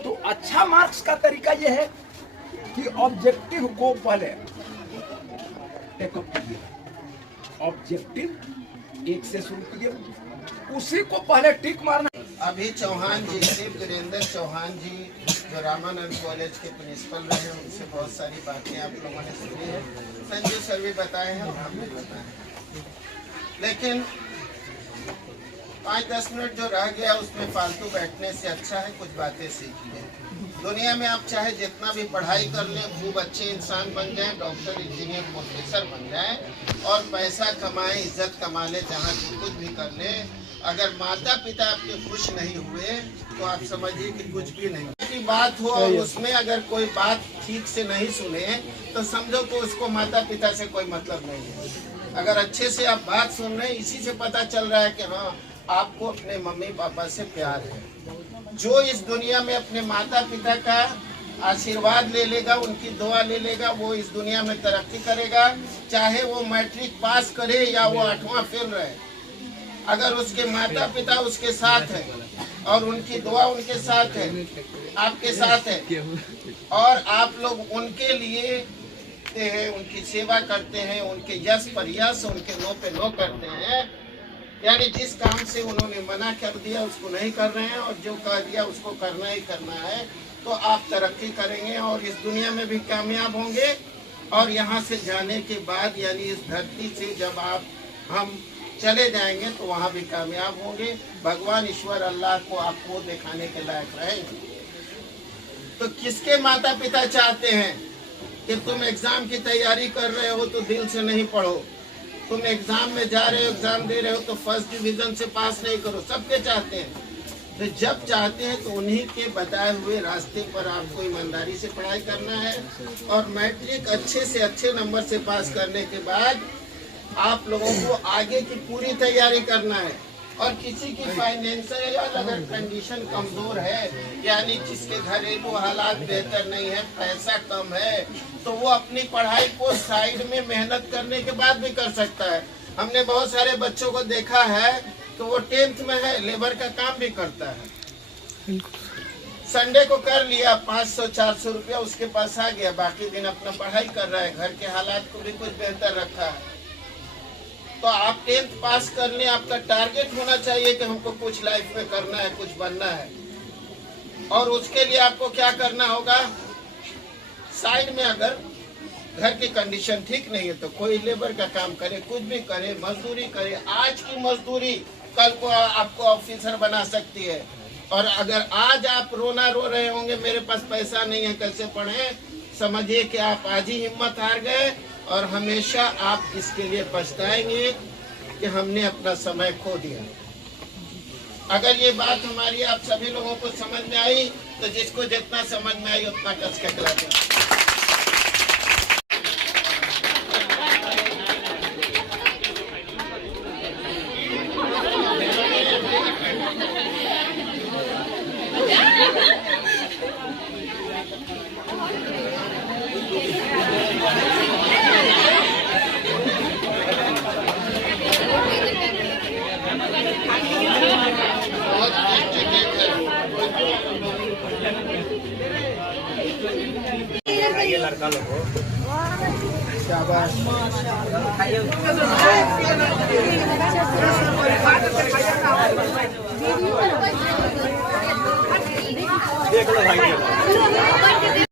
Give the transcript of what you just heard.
तो अच्छा मार्क्स का तरीका यह है कि ऑब्जेक्टिव को पहले टेकअप कीजिए, ऑब्जेक्टिव एक से शुरू कीजिए, उसी को पहले टिक मारना। अभी चौहान जी से वीरेंद्र चौहान जी जो रामानंद कॉलेज के प्रिंसिपल रहे हैं, उनसे बहुत सारी बातें आप लोगों ने सुनी है, संजू सर भी बताए हैं और हम भी बताए हैं। लेकिन 5-10 मिनट जो रह गया उसमें फालतू बैठने से अच्छा है कुछ बातें सीखी है। दुनिया में आप चाहे जितना भी पढ़ाई कर लें, खूब अच्छे इंसान बन जाएं, डॉक्टर इंजीनियर प्रोफेसर बन जाएं और पैसा कमाएं, इज्जत कमा लें, जहाँ कुछ भी कर लें, अगर माता पिता आपके खुश नहीं हुए तो आप समझिए कि कुछ भी नहीं की बात हो और उसमें अगर कोई बात ठीक से नहीं सुने तो समझो तो उसको माता पिता से कोई मतलब नहीं है। अगर अच्छे से आप बात सुन रहे हैं, इसी से पता चल रहा है कि हाँ आपको अपने मम्मी पापा से प्यार है। जो इस दुनिया में अपने माता पिता का आशीर्वाद ले लेगा, उनकी दुआ ले लेगा, वो इस दुनिया में तरक्की करेगा, चाहे वो मैट्रिक पास करे या वो 8वां फेल रहे। अगर उसके माता पिता उसके साथ है और उनकी दुआ उनके साथ है, आपके साथ है और आप लोग उनके लिए उनकी सेवा करते हैं, उनके यश पर यश, उनके नो पे नो करते हैं, यानी जिस काम से उन्होंने मना कर दिया उसको नहीं कर रहे हैं और जो कह दिया उसको करना ही करना है, तो आप तरक्की करेंगे और इस दुनिया में भी कामयाब होंगे। और यहाँ से जाने के बाद यानी इस धरती से जब हम चले जाएंगे तो वहाँ भी कामयाब होंगे। भगवान ईश्वर अल्लाह को आपको दिखाने के लायक रहेंगे। तो किसके माता पिता चाहते हैं कि तुम एग्जाम की तैयारी कर रहे हो तो दिल से नहीं पढ़ो, तुम एग्जाम में जा रहे हो, एग्जाम दे रहे हो तो फर्स्ट डिवीजन से पास नहीं करो, सबके चाहते हैं। तो जब चाहते हैं तो उन्हीं के बताए हुए रास्ते पर आपको ईमानदारी से पढ़ाई करना है और मैट्रिक अच्छे से अच्छे नंबर से पास करने के बाद आप लोगों को आगे की पूरी तैयारी करना है। और किसी की फाइनेंशियल अगर कंडीशन कमजोर है, यानी जिसके घरेलू हालात बेहतर नहीं है, पैसा कम है, तो वो अपनी पढ़ाई को साइड में मेहनत करने के बाद भी कर सकता है। हमने बहुत सारे बच्चों को देखा है तो वो 10th में है, लेबर का काम भी करता है, संडे को कर लिया 500-400 रुपया उसके पास आ गया, बाकी दिन अपना पढ़ाई कर रहा है, घर के हालात को भी कुछ बेहतर रखा है। तो आप 10th पास कर लें, आपका टारगेट होना चाहिए कि हमको कुछ लाइफ में करना है, कुछ बनना है। और उसके लिए आपको क्या करना होगा, साइड में अगर घर की कंडीशन ठीक नहीं है तो कोई लेबर का काम करे, कुछ भी करे, मजदूरी करे। आज की मजदूरी कल को आपको ऑफिसर बना सकती है। और अगर आज आप रोना रो रहे होंगे मेरे पास पैसा नहीं है कैसे पढ़ें, समझिए कि आप आज ही हिम्मत हार गए और हमेशा आप इसके लिए पछताएंगे कि हमने अपना समय खो दिया। अगर ये बात हमारी आप सभी लोगों को समझ में आई तो जिसको जितना समझ में आई उतना कस के खिलाते हैं। ये लड़का लोग शाबाश देख लो भाई।